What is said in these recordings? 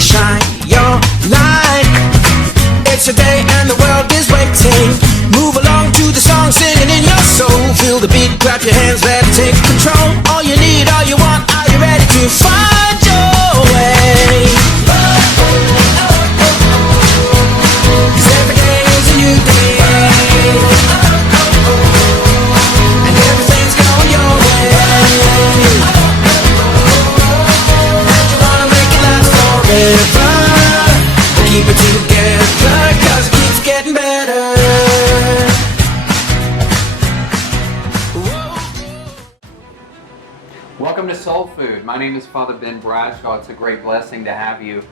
shine your light. It's your day and the world is waiting. Move along to the song, singing in your soul. Feel the beat, clap your hands, let's take control. All you need, all you want, are you ready to find your way? 'Cause every day is a new day, and everything's going your way. And you wanna make it last forever. Keep it together, 'cause it keeps getting better. Welcome to Soul Food. My name is Father Ben Bradshaw. It's a great blessing to have you.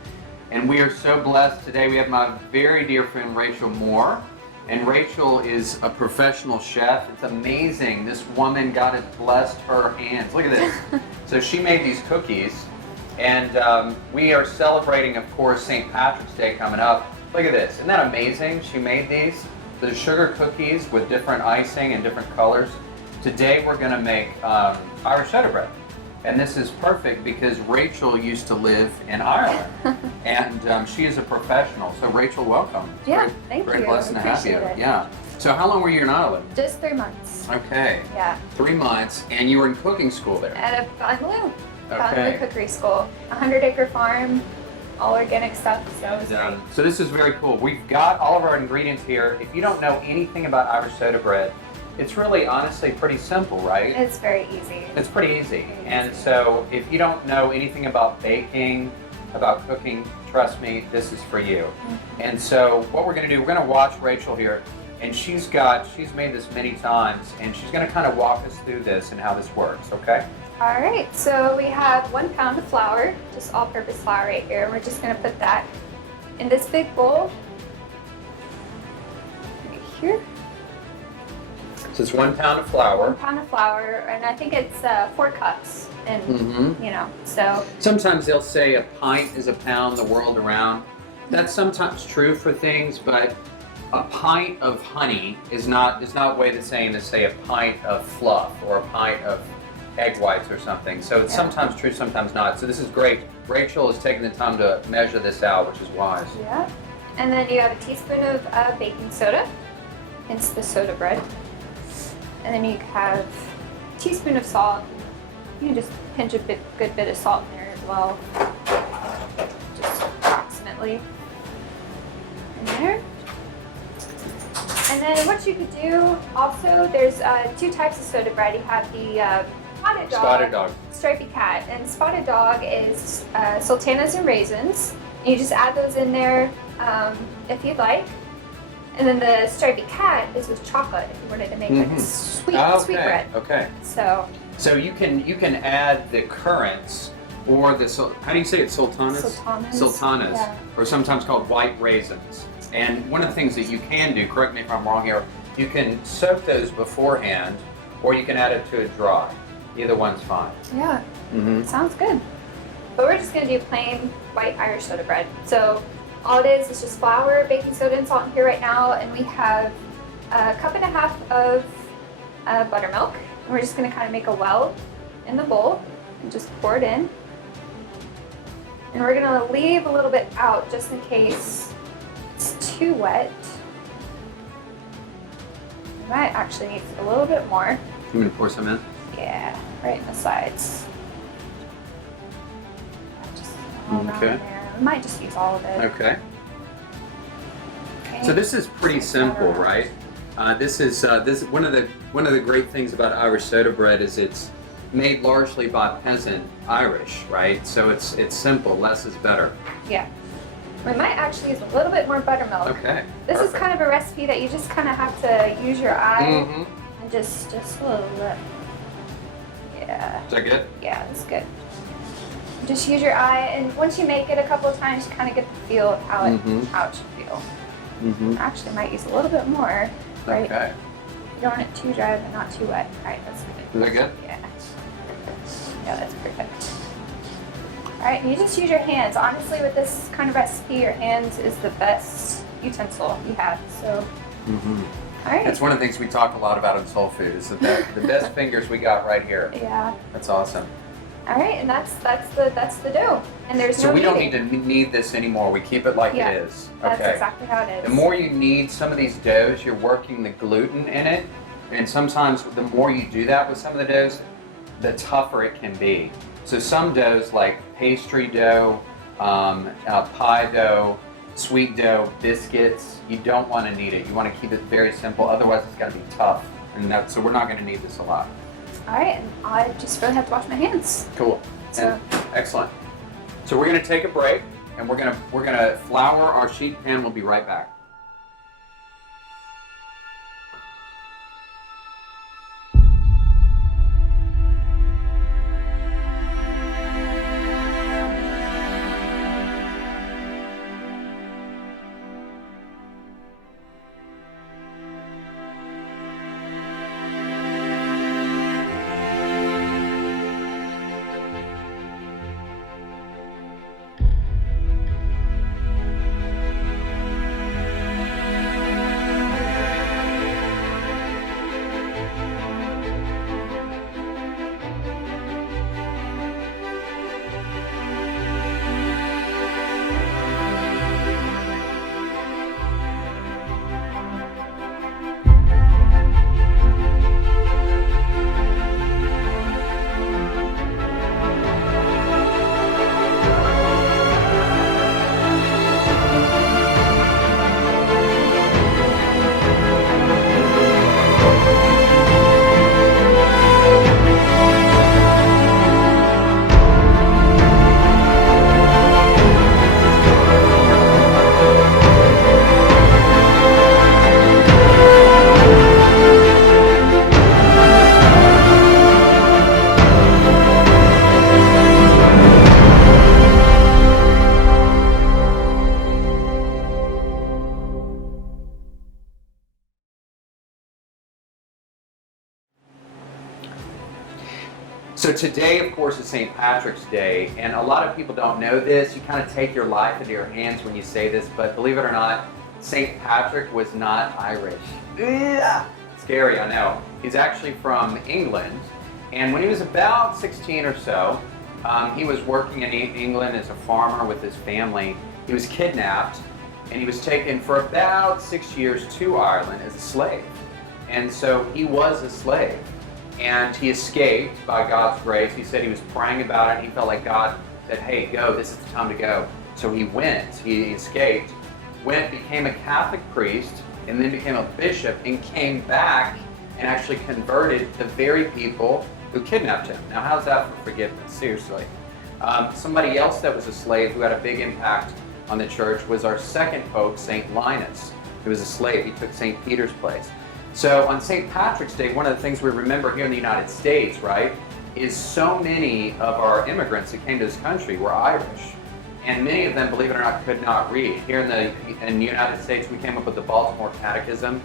And we are so blessed today. We have my very dear friend Rachel Moore. And Rachel is a professional chef. It's amazing. This woman, God has blessed her hands. Look at this. So she made these cookies. And we are celebrating, of course, St. Patrick's Day coming up. Look at this. Isn't that amazing? She made these. The sugar cookies with different icing and different colors. Today we're going to make Irish soda bread. And this is perfect because Rachel used to live in Ireland. And she is a professional. So Rachel, welcome. Yeah, thank you. Great blessing to have you. Appreciate it. Yeah. So how long were you in Ireland? Just 3 months. Okay. Yeah. 3 months. And you were in cooking school there? At a family Okay. cookery school. 100-acre farm, all organic stuff, so it was great. So this is very cool. We've got all of our ingredients here. If you don't know anything about Irish soda bread, it's really honestly pretty simple, right? It's very easy. It's pretty easy. And so if you don't know anything about baking, about cooking, trust me, this is for you. And so what we're going to do, we're going to watch Rachel here, and she's made this many times, and she's going to kind of walk us through this and how this works, okay? All right, so we have 1 pound of flour, just all-purpose flour right here. And we're just going to put that in this big bowl right here. So it's 1 pound of flour. 1 pound of flour, and I think it's 4 cups. And you know, so sometimes they'll say a pint is a pound the world around. That's sometimes true for things, but a pint of honey is not a way the same as say a pint of fluff or a pint of egg whites or something. So it's sometimes true, sometimes not. So this is great. Rachel has taken the time to measure this out, which is wise. yeah. And then you have a teaspoon of baking soda, hence the soda bread. And then you have a teaspoon of salt. You can just pinch a good bit of salt in there as well, just approximately in there. And then what you could do also, there's 2 types of soda bread. You have the Spotted Dog, Stripy Cat, and Spotted Dog is sultanas and raisins. And you just add those in there if you'd like. And then the Stripy Cat is with chocolate if you wanted to make like a sweet bread. Okay. So you can add the currants or the how do you say it? Sultanas. Sultanas, yeah. Or sometimes called white raisins. And one of the things that you can do, correct me if I'm wrong here, you can soak those beforehand, or you can add it to it dry. Either one's fine. Yeah, sounds good. But we're just gonna do plain white Irish soda bread. So all it is just flour, baking soda, and salt in here right now, and we have 1.5 cups of buttermilk. And we're just gonna kind of make a well in the bowl and just pour it in. And we're gonna leave a little bit out just in case it's too wet. We might actually need a little bit more. You want to pour some in? Yeah, right in the sides. Just all around there. We might just use all of it. Okay. So this is pretty simple, right? This is one of the great things about Irish soda bread is it's made largely by peasant Irish, right? So it's simple. Less is better. Yeah. We might actually use a little bit more buttermilk. Okay. This is kind of a recipe that you just kind of have to use your eye Mm-hmm. and just a little bit. Yeah. Is that good? Yeah, that's good. Just use your eye, and once you make it a couple of times, you kind of get the feel of how it should feel. Actually, might use a little bit more. Right? Okay. You don't want it too dry, but not too wet. All right, that's good. Is that good? Yeah. Yeah, that's perfect. All right, you just use your hands. Honestly, with this kind of recipe, your hands is the best utensil you have. So, all right. That's one of the things we talk a lot about in soul food is the best fingers we got right here. Yeah. That's awesome. All right, and that's the dough. And there's So no we don't kneading. need to knead this anymore. We keep it like Yeah, it is. That's Okay. exactly how it is. The more you knead some of these doughs, you're working the gluten in it. And sometimes the more you do that with some of the doughs, the tougher it can be. So some doughs like pastry dough, pie dough, sweet dough, biscuits, you don't want to knead it. You want to keep it very simple. Otherwise it's got to be tough. And so we're not going to knead this a lot. All right, and I just really have to wash my hands. Cool. So- Excellent. So we're going to take a break, and we're gonna flour our sheet pan. We'll be right back. So today, of course, is St. Patrick's Day, and a lot of people don't know this. You kind of take your life into your hands when you say this, but believe it or not, St. Patrick was not Irish. Ugh. Scary, I know. He's actually from England, and when he was about 16 or so, he was working in England as a farmer with his family. He was kidnapped, and he was taken for about 6 years to Ireland as a slave. And so he was a slave. And he escaped by God's grace. He said he was praying about it. And he felt like God said, hey, go, this is the time to go. So he went, he escaped, went, became a Catholic priest, and then became a bishop, and came back and actually converted the very people who kidnapped him. Now, how's that for forgiveness? Seriously. Somebody else that was a slave who had a big impact on the church was our second pope, St. Linus. He was a slave. He took St. Peter's place. So on St. Patrick's Day, one of the things we remember here in the United States, right, is so many of our immigrants that came to this country were Irish. And many of them, believe it or not, could not read. Here in the United States, we came up with the Baltimore Catechism.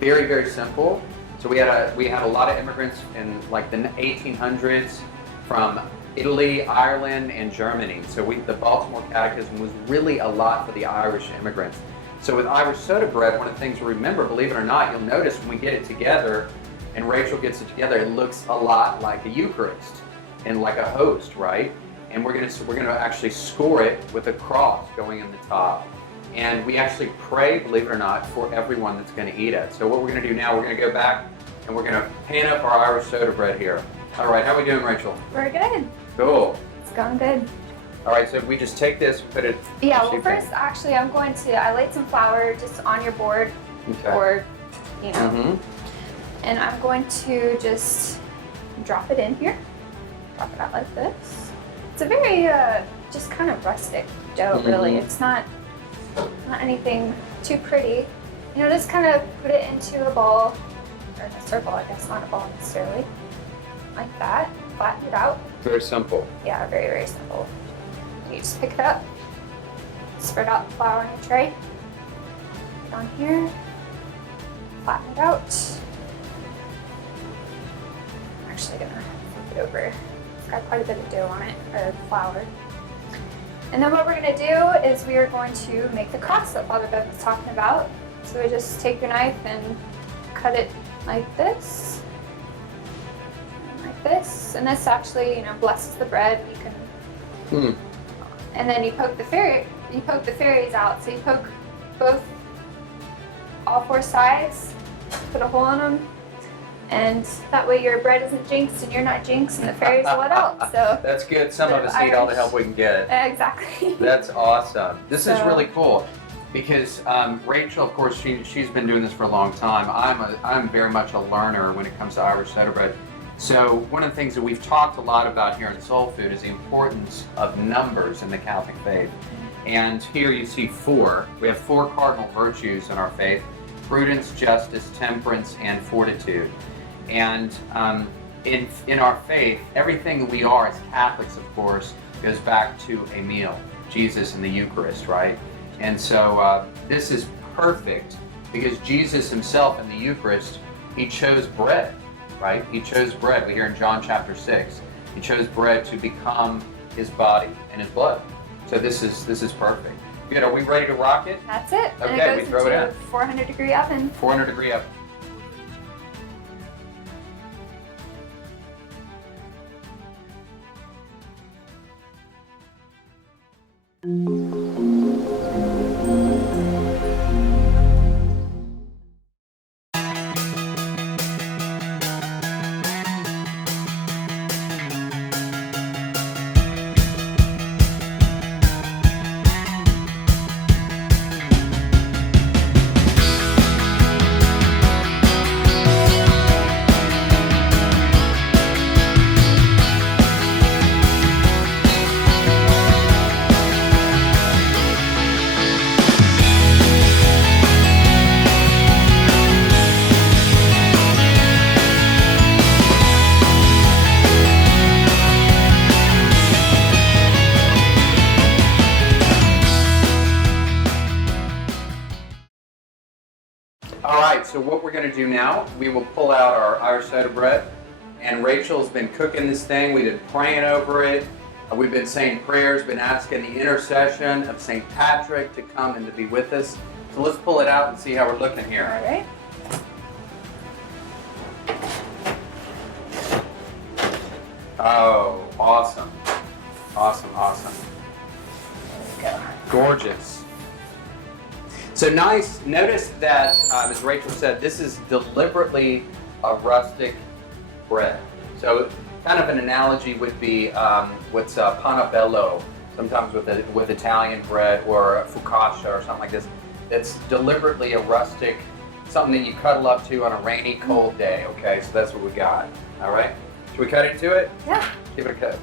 Very, very simple. So we had a lot of immigrants in like the 1800s from Italy, Ireland, and Germany. So the Baltimore Catechism was really a lot for the Irish immigrants. So with Irish soda bread, one of the things we remember, believe it or not, you'll notice when we get it together and Rachel gets it together, it looks a lot like a Eucharist and like a host, right? And we're gonna actually score it with a cross going in the top. And we actually pray, believe it or not, for everyone that's gonna eat it. So what we're gonna do now, we're gonna go back and we're gonna pan up our Irish soda bread here. All right, how are we doing, Rachel? We're good. Cool. It's going good. All right, so we just take this, put it. Yeah, well, first, actually, I laid some flour just on your board, or, you know, and I'm going to just drop it in here, drop it out like this. It's a very, just kind of rustic dough, really. It's not anything too pretty. You know, just kind of put it into a bowl, or a circle, I guess, not a ball necessarily, like that, flatten it out. Very simple. Yeah, very, very simple. You just pick it up, spread out the flour in your tray, put it on here, flatten it out. I'm actually gonna flip it over. It's got quite a bit of dough on it, or flour. And then what we're gonna do is we are going to make the cross that Father Ben was talking about. So we just take your knife and cut it like this, and like this, and this actually, blesses the bread. You can, and then you poke the fairies out. So you poke all four sides, put a hole in them, and that way your bread isn't jinxed and you're not jinxed, and the fairies will let out. So that's good. Some of us need all the help we can get. Exactly. That's awesome. This is really cool. Because Rachel, of course, she's been doing this for a long time. I'm very much a learner when it comes to Irish soda bread. So one of the things that we've talked a lot about here in Soul Food is the importance of numbers in the Catholic faith. And here you see 4. We have 4 cardinal virtues in our faith: prudence, justice, temperance, and fortitude. And in our faith, everything that we are as Catholics, of course, goes back to a meal, Jesus and the Eucharist, right? And so this is perfect because Jesus himself in the Eucharist, he chose bread, right? He chose bread. We hear in John chapter 6, he chose bread to become his body and his blood. So this is perfect. Good. Are we ready to rock it? That's it. Okay, and it we goes throw it into in. a 400-degree oven. 400-degree oven. All right, so what we're going to do now, we will pull out our Irish soda bread, and Rachel's been cooking this thing. We've been praying over it. We've been saying prayers, been asking the intercession of St. Patrick to come and to be with us. So let's pull it out and see how we're looking here. All right. Oh, awesome. Awesome, awesome. There we go. Gorgeous. So nice. Notice that, as Rachel said, this is deliberately a rustic bread. So kind of an analogy would be what's panabello, sometimes with Italian bread, or focaccia or something like this. It's deliberately a rustic, something that you cuddle up to on a rainy, cold day. Okay, so that's what we got. All right. Should we cut into it? Yeah. Give it a cut.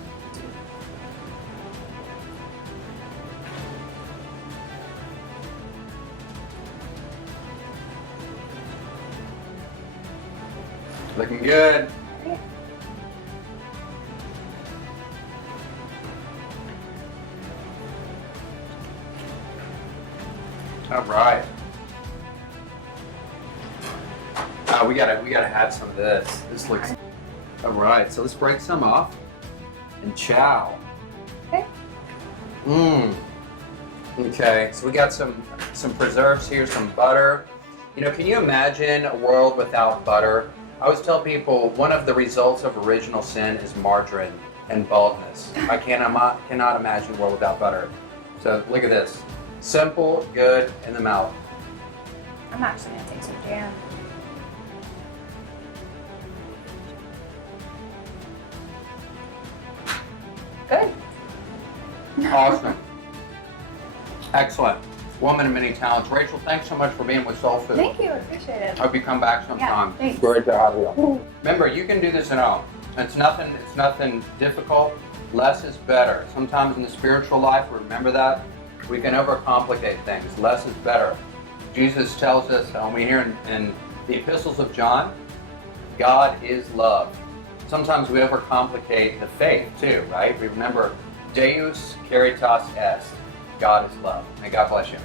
Looking good. All right. We gotta have some of this. This looks. All right. So let's break some off and chow. Okay. Okay. So we got some preserves here, some butter. You know, can you imagine a world without butter? I always tell people one of the results of original sin is margarine and baldness. I cannot imagine a world without butter. So look at this. Simple, good, in the mouth. I'm actually going to take some jam. Good. Awesome. Excellent. Woman of many talents. Rachel, thanks so much for being with Soul Food. Thank you. I appreciate it. Hope you come back sometime. Yeah, thanks. Great to have you. Remember, you can do this at home. It's nothing difficult. Less is better. Sometimes in the spiritual life, remember that, we can overcomplicate things. Less is better. Jesus tells us, and we hear in the epistles of John, God is love. Sometimes we overcomplicate the faith too, right? We remember Deus caritas est. God is love. May God bless you.